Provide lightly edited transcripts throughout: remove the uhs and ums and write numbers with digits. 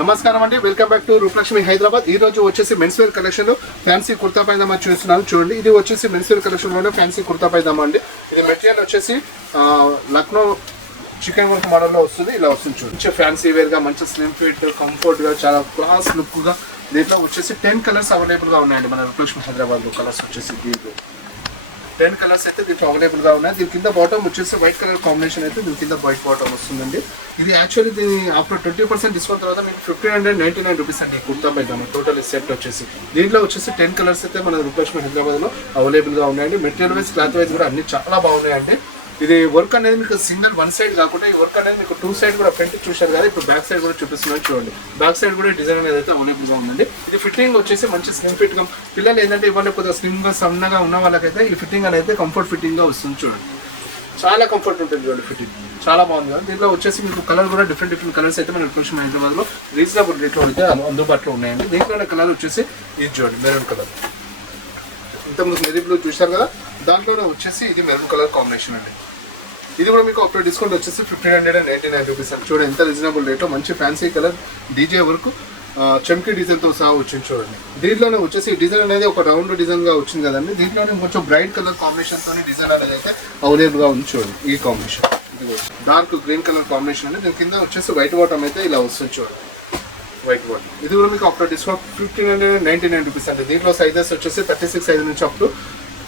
నమస్కారం అండి, welcome back to Rupalakshmi Hyderabad. ఈ రోజు వచ్చేసి మెన్స్ వేర్ కలెక్షన్ లో ఫ్యాన్సీ కుర్తా పైజామా చూస్తున్నాను. చూడండి, ఇది వచ్చేసి మెన్స్ వేర్ కలెక్షన్ లోనే ఫ్యాన్సీ కుర్తా పైజామా అండి. ఇది మెటీరియల్ వచ్చేసి లక్నో చికెన్ వర్క్ మోడల్ లో వస్తుంది. ఇలా వస్తుంది చూడండి, మంచి ఫ్యాన్సీ వేర్ గా, మంచి స్లిమ్ ఫిట్, కంఫర్ట్ గా, చాలా క్లాస్ లుక్ గా. దీంట్లో వచ్చేసి 10 కలర్స్ అవైలబుల్ గా ఉన్నాయండి. మన రూపలక్ష్మి హైదరాబాద్ లో కలర్స్ వచ్చేసి 10 కలర్స్ అయితే దీంట్లో అవైలబుల్ గా ఉన్నాయి. దీని కింద బాటమ్ వచ్చేసి వైట్ కలర్ కాంబినేషన్ అయితే దీని కింద వైట్ బాటమ్ వస్తుందండి. ఇది యాక్చువల్లీ దీని ఆఫ్టర్ 20% డిస్కౌంట్ తర్వాత మీకు 1599 రూపీస్ అండి కుర్తా పైజామా టోటల్ సెట్ వచ్చేసి. దీంట్లో వచ్చేసి 10 కలర్స్ అయితే మన రూపలక్ష్మి హైదరాబాద్ లో అవైలబుల్ గా ఉన్నాయండి. మెటీరియల్ వైజ్, క్లాత్ వైజ్ కూడా అన్ని చాలా బాగున్నాయండి. ఇది వర్క్ అనేది మీకు సింగిల్ వన్ సైడ్ కాకుండా ఈ వర్క్ అనేది మీకు 2 సైడ్ కూడా ఫ్రంట్ చూశారు కదా, ఇప్పుడు బ్యాక్ సైడ్ కూడా చూపిస్తున్నాను చూడండి. బ్యాక్ సైడ్ కూడా డిజైన్ అనేది అయితే అవైలబుల్ గా ఉందండి. ఇది ఫిట్టింగ్ వచ్చేసి మంచి స్లిమ్ ఫిట్ గా, పిల్లలు ఏంటంటే ఇవాళ కొద్దిగా స్లిమ్ గా సన్నగా ఉన్న వాళ్ళకైతే ఈ ఫిట్టింగ్ అనేది కంఫర్ట్ ఫిట్టింగ్ గా వస్తుంది చూడండి. చాలా కంఫర్ట్ ఉంటుంది చూడండి, ఫిట్టింగ్ చాలా బాగుంది కదా. దీంట్లో వచ్చేసి మీకు కలర్ కూడా డిఫరెంట్ కలర్స్ అయితే మన రూపలక్ష్మి హైదరాబాద్ లో రీజనబుల్ రేట్లో అయితే అందుబాటులో ఉన్నాయండి. దీంట్లో కలర్ వచ్చేసి ఇది చూడండి, మెరూన్ కలర్. ఇంతకుముందు మెరీ బ్లూ చూశారు కదా, దాంట్లోనే వచ్చేసి ఇది మెరూన్ కలర్ కాంబినేషన్ అండి. ఇది కూడా మీకు అప్పుడు డిస్కౌంట్ వచ్చేసి 1599 రూపీస్ అండి. చూడండి ఎంత రీజనబుల్ రేట్లో, మంచి ఫ్యాన్సీ కలర్, డీజే వరకు చమ్కీ డిజైన్తో సహా వచ్చింది చూడండి. దీంట్లోనే వచ్చేసి డిజైన్ అనేది ఒక రౌండ్ డిజైన్గా వచ్చింది కదండి. దీంట్లోనే కొంచెం బ్రైట్ కలర్ కాంబినేషన్తో డిజైన్ అనేది అయితే అవైలబుల్గా ఉంది చూడండి. ఈ కాంబినేషన్ ఇది డార్క్ గ్రీన్ కలర్ కాంబినేషన్ అండి. దీని కింద వచ్చేసి వైట్ బాటమ్ అయితే ఇలా వస్తుంది చూడండి, వైట్ బాటమ్. ఇది కూడా మీకు అప్పుడు డిస్కౌంట్ 1599 రూపీస్ అండి. దీంట్లో సైజెస్ వచ్చేసి 36 సైజ్ నుంచి అప్ టు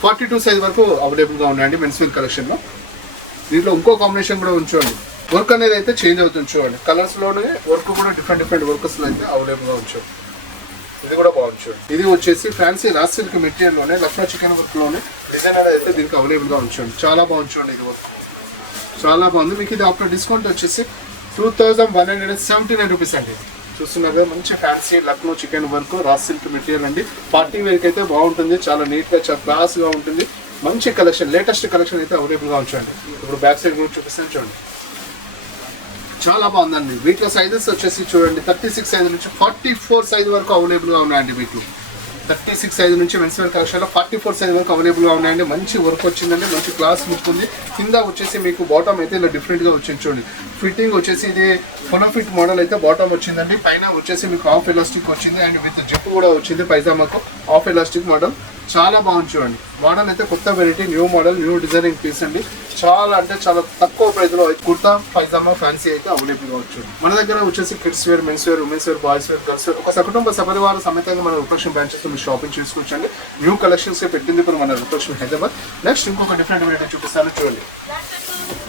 42 సైజ్ వరకు అవైలబుల్గా ఉన్నాయండి మెన్స్ వేర్ కలెక్షన్లో. దీంట్లో ఇంకో కాంబినేషన్ కూడా ఉంచండి, వర్క్ అనేది అయితే చేంజ్ అవుతుంది చూడండి. కలర్స్లోనే వర్క్ కూడా డిఫరెంట్ వర్క్స్లో అయితే అవైలబుల్గా ఉంచండి. ఇది కూడా బాగుంది చూడండి. ఇది వచ్చేసి ఫ్యాన్సీ రా సిల్క్ మెటీరియల్లోనే లక్నో చికెన్ వర్క్లోనే డిజైన్ అనేది అయితే దీనికి అవైలబుల్గా ఉంచండి. చాలా బాగుంది చూడండి, ఇది వర్క్ చాలా బాగుంది. మీకు ఇది ఆఫ్టర్ డిస్కౌంట్ వచ్చేసి 2179 రూపీస్ అండి. చూస్తున్నారు కదా, మంచి fancy Lucknow chicken work raw silk material అండి. పార్టీ వేర్కి అయితే బాగుంటుంది, చాలా నీట్గా, చాలా క్లాస్గా ఉంటుంది. మంచి కలెక్షన్, లేటెస్ట్ కలెక్షన్ అయితే అవైలబుల్గా ఉంచండి. ఇప్పుడు బ్యాక్ సైడ్ కూడా చూపిస్తాను చూడండి, చాలా బాగుందండి. వీటిలో సైజెస్ వచ్చేసి చూడండి 36 సైజ్ నుంచి 44 సైజ్ వరకు అవైలబుల్గా ఉన్నాయండి. వీటిలో 36 సైజ్ నుంచి మెన్స్ వేర్ కలెక్షన్లో 44 సైజ్ వరకు అవైలబుల్గా ఉన్నాయండి. మంచి వర్క్ వచ్చిందండి, మంచి క్లాస్ లుక్ ఉంది. కింద వచ్చేసి మీకు బాటమ్ అయితే ఇలా డిఫరెంట్గా వచ్చింది చూడండి. ఫిట్టింగ్ వచ్చేసి ఇది ఫుల్ ఫిట్ మోడల్ అయితే బాటమ్ వచ్చిందండి. పైన వచ్చేసి మీకు హాఫ్ ఎలాస్టిక్ వచ్చింది అండ్ విత్ జిప్ కూడా వచ్చింది పైజామాకు. హాఫ్ ఎలాస్టిక్ మోడల్ చాలా బాగుంది చూడండి. మోడల్ అయితే కొత్త variety, new model, new designing piece అండి. చాలా అంటే చాలా తక్కువ ప్రైస్లో కుర్తా పైజామా ఫ్యాన్సీ అయితే అవైలబుల్గా వచ్చు. మన దగ్గర వచ్చేసి kids wear, men's wear, women's wear, boys wear, girls wear, ఒక సకుటుంబ సపరివార సమేతంగా మన రూపలక్ష్మి బ్రాంచెస్ మీరు షాపింగ్ చేసుకోవచ్చండి. న్యూ కలెక్షన్స్ పెట్టింది ఇప్పుడు మన రూపలక్ష్మి హైదరాబాద్. నెక్స్ట్ ఇంకొక డిఫరెంట్ వెరైటీ చూపిస్తాను చూడండి.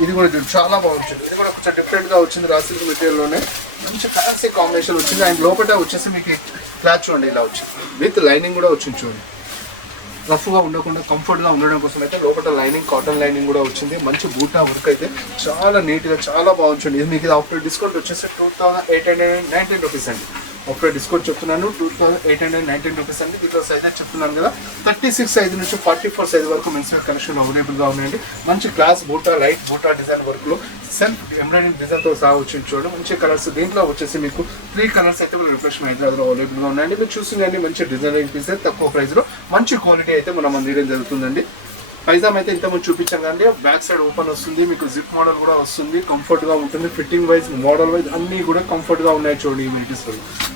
ఇది కూడా చాలా బాగుంటుంది. ఇది కూడా కొంచెం డిఫరెంట్గా వచ్చింది, రా సిల్క్ మెటీరియల్లోనే మంచి ఫ్యాన్సీ కాంబినేషన్ వచ్చింది. అండ్ లోపల వచ్చేసి మీకు క్లాత్ చూడండి ఇలా వచ్చింది, విత్ లైనింగ్ కూడా వచ్చింది చూడండి. రఫ్గా ఉండకుండా కంఫర్ట్గా ఉండడం కోసం అయితే లోపల లైనింగ్, కాటన్ లైనింగ్ కూడా వచ్చింది. మంచి బూటా వర్క్ అయితే చాలా నీట్గా, చాలా బాగుంటుంది. ఇది మీకు ఆఫ్టర్ డిస్కౌంట్ వచ్చేసి 2819 రూపీస్ అండి. ఆఫ్టర్ డిస్కౌంట్ చెప్తున్నాను 2819 రూపీస్ అండి. దీంట్లో సైజ్ చెప్తున్నాను కదా, 36 సైజ్ నుంచి 44 సైజ్ వరకు మెన్స్ వేర్ కలెక్షన్ అవైలబుల్గా ఉన్నాయండి. మంచి క్లాస్ బూటా, లైట్ బూటా డిజైన్ వర్క్లో సెల్ఫ్ ఎంబ్రాయిడింగ్ డిజైన్తో సహా వచ్చింది చూడండి. మంచి కలర్స్. దీంట్లో వచ్చేసి మీకు 3 కలర్స్ అయితే రూపలక్ష్మి హైదరాబాద్లో అవైలబుల్గా ఉన్నాయండి. మీరు చూసిందండి, మంచి డిజైనింగ్ పీస్ తక్కువ ప్రైస్లో మంచి క్వాలిటీ అయితే మనం అందించడం జరుగుతుందండి. పైజామా అయితే ఇంతకుముందు చూపించాం కానీ బ్యాక్ సైడ్ ఓపెన్ వస్తుంది, మీకు జిప్ మోడల్ కూడా వస్తుంది, కంఫర్ట్గా ఉంటుంది. ఫిట్టింగ్ వైజ్, మోడల్ వైజ్ అన్నీ కూడా కంఫర్ట్గా ఉన్నాయి చూడండి ఈ వెరైటీస్.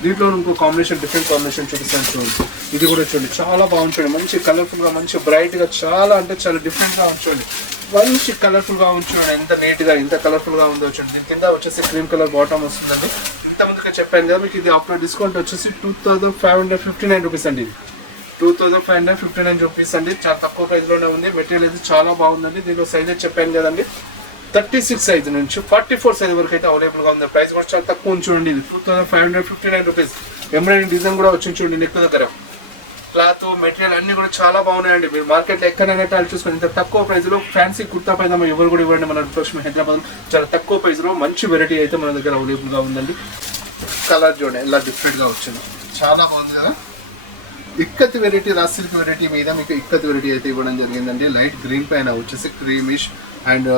దీంట్లో ఇంకో కాంబినేషన్, డిఫరెంట్ కాంబినేషన్ చూపిస్తాను చూడండి. ఇది కూడా చూడండి, చాలా బాగుంటుంది. మంచి కలర్ఫుల్గా, మంచి బ్రైట్గా, చాలా అంటే చాలా డిఫరెంట్గా ఉంచండి. మంచి కలర్ఫుల్గా ఉంచండి. ఎంత నీట్గా, ఎంత కలర్ఫుల్గా ఉందో చూడండి. దీని కింద వచ్చేసి క్రీమ్ కలర్ బాటమ్ వస్తుందండి. ఇంతకుముందుగా చెప్పాను కదా మీకు ఇది ఆఫ్టర్ డిస్కౌంట్ వచ్చేసి 2559 రూపీస్ అండి. 2559 రూపీస్ అండి. చాలా తక్కువ ప్రైస్లోనే ఉంది. మెటీరియల్ అయితే చాలా బాగుందండి. దీనిలో సైజ్ చెప్పాను కదండి, 36 సైజ్ నుంచి 44 సైజ్ వరకు అయితే అవైలబుల్గా ఉంది. ప్రైస్ కూడా చాలా తక్కువ చూడండి. ఇది 2559 రూపీస్. ఎంబ్రాయిడింగ్ డిజైన్ కూడా వచ్చి చూడండి నెక్ దగ్గర. క్లాత్, మెటీరియల్ అన్ని కూడా చాలా బాగున్నాయండి. మీరు మార్కెట్లో ఎక్కడైనా ట్రాల్ చూసుకొని ఇంత తక్కువ ప్రైస్లో ఫ్యాన్సీ కుర్తా పైజామా ఎవరు కూడా ఇవ్వండి. మన రూపలక్ష్మి హైదరాబాద్ చాలా తక్కువ ప్రైస్లో మంచి వెరైటీ అయితే మన దగ్గర అవైలబుల్గా ఉందండి. కలర్ చూడండి ఎలా డిఫరెంట్గా వచ్చింది, చాలా బాగుంది కదా. Ikat variety, raw silk variety మీద మీకు ఇక్కత్ వెరైటీ అయితే ఇవ్వడం జరిగిందండి. లైట్ గ్రీన్ పైన వచ్చేసి creamish and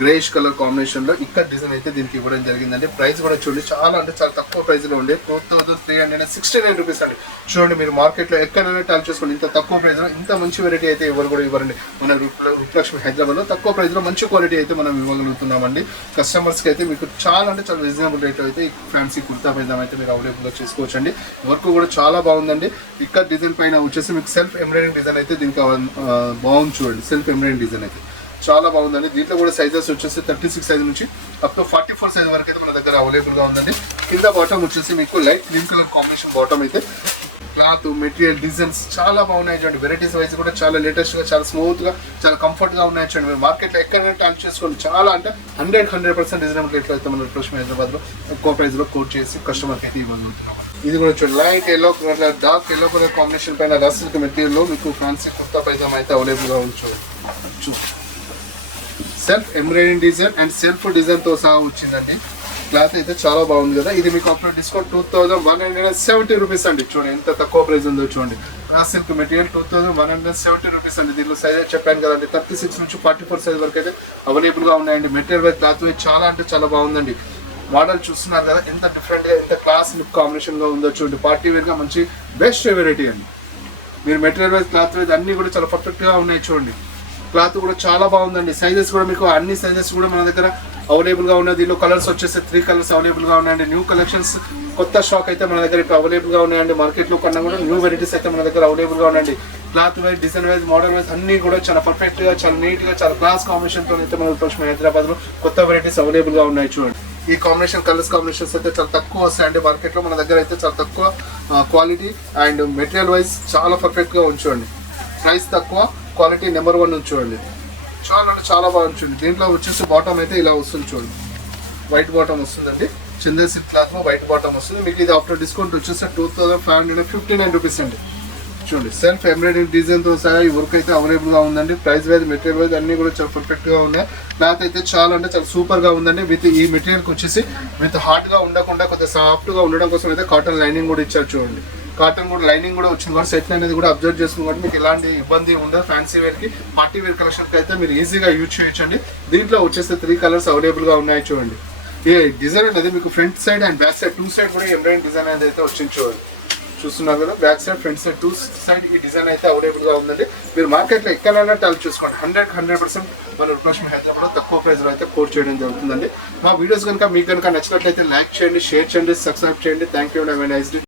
greyish colour combination లో ఇక్కడ డిజైన్ అయితే దీనికి ఇవ్వడం జరిగిందండి. ప్రైస్ కూడా చూడండి చాలా అంటే చాలా తక్కువ ప్రైస్ లో ఉండే 4369 రూపీస్ అండి. చూడండి మీరు మార్కెట్ లో ఎక్కడైనా టాల్ చేసుకోండి, ఇంత తక్కువ ప్రైస్ లో ఇంత మంచి వెరైటీ అయితే ఎవరు కూడా ఇవ్వరండి. మన రూపలక్ష్మి హైదరాబాద్ లో తక్కువ ప్రైస్ లో మంచి క్వాలిటీ అయితే మనం ఇవ్వగలుగుతున్నామండి. కస్టమర్స్ కి అయితే మీకు చాలా అంటే చాలా రీజనబుల్ రేట్ అయితే ఈ ఫ్యాన్సీ కుర్తా పైజామా అయితే మీరు అవైలబుల్ గా చేసుకోవచ్చండి. వర్క్ కూడా చాలా బాగుందండి. ఇక్కడ డిజైన్ పైన వచ్చేసి మీకు సెల్ఫ్ ఎంబ్రాయిడింగ్ డిజైన్ అయితే దీనికి బాగుంది. చూడండి సెల్ఫ్ ఎంబ్రాయిడింగ్ డిజైన్ అయితే చాలా బాగుందండి. దీంట్లో కూడా సైజెస్ వచ్చేసి 36 సైజ్ నుంచి అప్ టు 44 సైజ్ వరకు అయితే మన దగ్గర అవైలబుల్ గా ఉందండి. కింద బాటమ్ వచ్చేసి మీకు light green colour combination bottom అయితే క్లాత్ మెటీరియల్ డిజైన్స్ చాలా బాగున్నాయి చూడండి. వెరైటీస్ వైజ్ కూడా చాలా లేటెస్ట్ గా చాలా స్మూత్ గా చాలా కంఫర్ట్ గా ఉన్నాయి చూడండి. మీరు మార్కెట్ లో ఎక్కడైనా టచ్ చేసుకోండి, చాలా అంటే 100% రీజనబుల్ రేట్లో అయితే మన రూపలక్ష్మి హైదరాబాద్ లో ఎక్కువ ప్రైస్ లో కోట్ చేసి కస్టమర్ కి అయితే ఇవ్వగలుగుతున్నాం. ఇది కూడా చూడండి light yellow colour dark yellow colour combination పైన రా సిల్క్ మెటీరియల్ లో మీకు ఫ్యాన్సీ కుర్తా పైజామా అయితే అవైలబుల్ గా ఉంచు. Self embroidering design and self design తో సహా వచ్చిందండి. క్లాత్ అయితే చాలా బాగుంది కదా. ఇది మీకు అప్పుడు డిస్కౌంట్ 2170 రూపీస్ అండి. చూడండి ఎంత తక్కువ ప్రైస్ ఉందో చూడండి. రా సిల్క్ మెటీరియల్ 2170 రూపీస్ అండి. దీనిలో సైజ్ చెప్పాను కదండి 36 నుంచి 44 సైజ్ వరకు అయితే అవైలబుల్ గా ఉన్నాయండి. మెటీరియల్ వైజ్ క్లాత్ వైజ్ చాలా అంటే చాలా బాగుందండి. మోడల్ చూస్తున్నారు కదా ఎంత డిఫరెంట్ గా ఎంత క్లాస్ లుక్ కాంబినేషన్ గా ఉందో చూడండి. పార్టీ వేర్ గా మంచి బెస్ట్ వెరైటీ అండి. మీరు మెటీరియల్ వైజ్ క్లాత్ వైజ్ అన్ని కూడా చాలా పర్ఫెక్ట్ గా ఉన్నాయి చూడండి. క్లాత్ కూడా చాలా బాగుందండి. సైజెస్ కూడా మీకు అన్ని సైజెస్ కూడా మన దగ్గర అవైలబుల్ గా ఉన్నాయి. దీనిలో కలర్స్ వచ్చేసి 3 కలర్స్ అవైలబుల్ గా ఉన్నాయండి. న్యూ కలెక్షన్స్ కొత్త స్టాక్ అయితే మన దగ్గర ఇప్పుడు అవైలబుల్ గా ఉన్నాయండి. మార్కెట్ లో కన్నా కూడా న్యూ వెరైటీస్ అయితే మన దగ్గర అవైలబుల్ గా ఉన్నాయండి. Cloth wise design wise model wise అన్ని కూడా చాలా పర్ఫెక్ట్ గా చాలా నీట్ గా చాలా క్లాస్ కాంబినేషన్ తో అయితే మన రూపలక్ష్మి హైదరాబాద్ లో కొత్త వెరైటీస్ అవైలబుల్ గా ఉన్నాయి చూడండి. ఈ కాంబినేషన్ కలర్స్ కాంబినేషన్స్ అయితే చాలా తక్కువ వస్తాయండి మార్కెట్ లో. మన దగ్గర అయితే చాలా తక్కువ క్వాలిటీ అండ్ మెటీరియల్ వైజ్ చాలా పర్ఫెక్ట్ గా ఉంచండి. ప్రైస్ తక్కువ క్వాలిటీ నెంబర్ 1 ఉంచండి. చాలా అంటే చాలా బాగా ఉంచండి. దీంట్లో వచ్చేసి బాటమ్ అయితే ఇలా వస్తుంది చూడండి. వైట్ బాటమ్ వస్తుందండి. చందేర్ సిల్క్ క్లాత్ లో వైట్ బాటమ్ వస్తుంది. మీకు ఇది ఆఫ్టర్ డిస్కౌంట్ వచ్చేసి 2559 రూపీస్ అండి. చూడండి సెల్ఫ్ ఎంబ్రాయిడింగ్ డిజైన్ తో సహా ఈ వర్క్ అయితే అవైలబుల్ గా ఉందండి. ప్రైస్ వైజ్ మెటీరియల్ వైజ్ అన్ని కూడా చాలా పర్ఫెక్ట్ గా ఉన్నాయి. క్లాత్ అయితే చాలా అంటే చాలా సూపర్ గా ఉందండి. విత్ ఈ మెటీరియల్ వచ్చేసి విత్ హార్డ్ గా ఉండకుండా కొద్దిగా సాఫ్ట్ గా ఉండడం కోసం అయితే కాటన్ లైనింగ్ కూడా ఇచ్చారు చూడండి. కాటన్ కూడా లైనింగ్ కూడా వచ్చింది కాబట్టి సెట్ అనేది కూడా అబ్జర్వ్ చేస్తుంది కాబట్టి మీకు ఎలాంటి ఇబ్బంది ఉండదు. ఫ్యాన్సీ వేర్ కి పార్టీ వేర్ కలెక్షన్ కి అయితే మీరు ఈజీగా యూజ్ చేయొచ్చండి. దీంట్లో వచ్చేసి 3 కలర్స్ అవైలబుల్ గా ఉన్నాయి చూడండి. ఈ డిజైన్ అనేది మీకు front side and back side 2 side కూడా ఎంబ్రాయిడింగ్ డిజైన్ అనేది అయితే వచ్చింది చూడండి. చూస్తున్నారు కదా back side front side 2 side ఈ డిజైన్ అయితే అవైలబుల్ గా ఉందండి. మీరు మార్కెట్ లో ఎక్కడైనా టచ్ చూసుకోండి 100% మన రూపలక్ష్మి హైదరాబాద్ లో తక్కువ ప్రైస్ లో అయితే కోట్ చేయడం జరుగుతుందండి. మా వీడియోస్ కనుక మీకు కనుక నచ్చినట్లయితే లైక్ చేయండి, షేర్ చేయండి, సబ్స్క్రైబ్ చేయండి. Thank you. Have a nice day.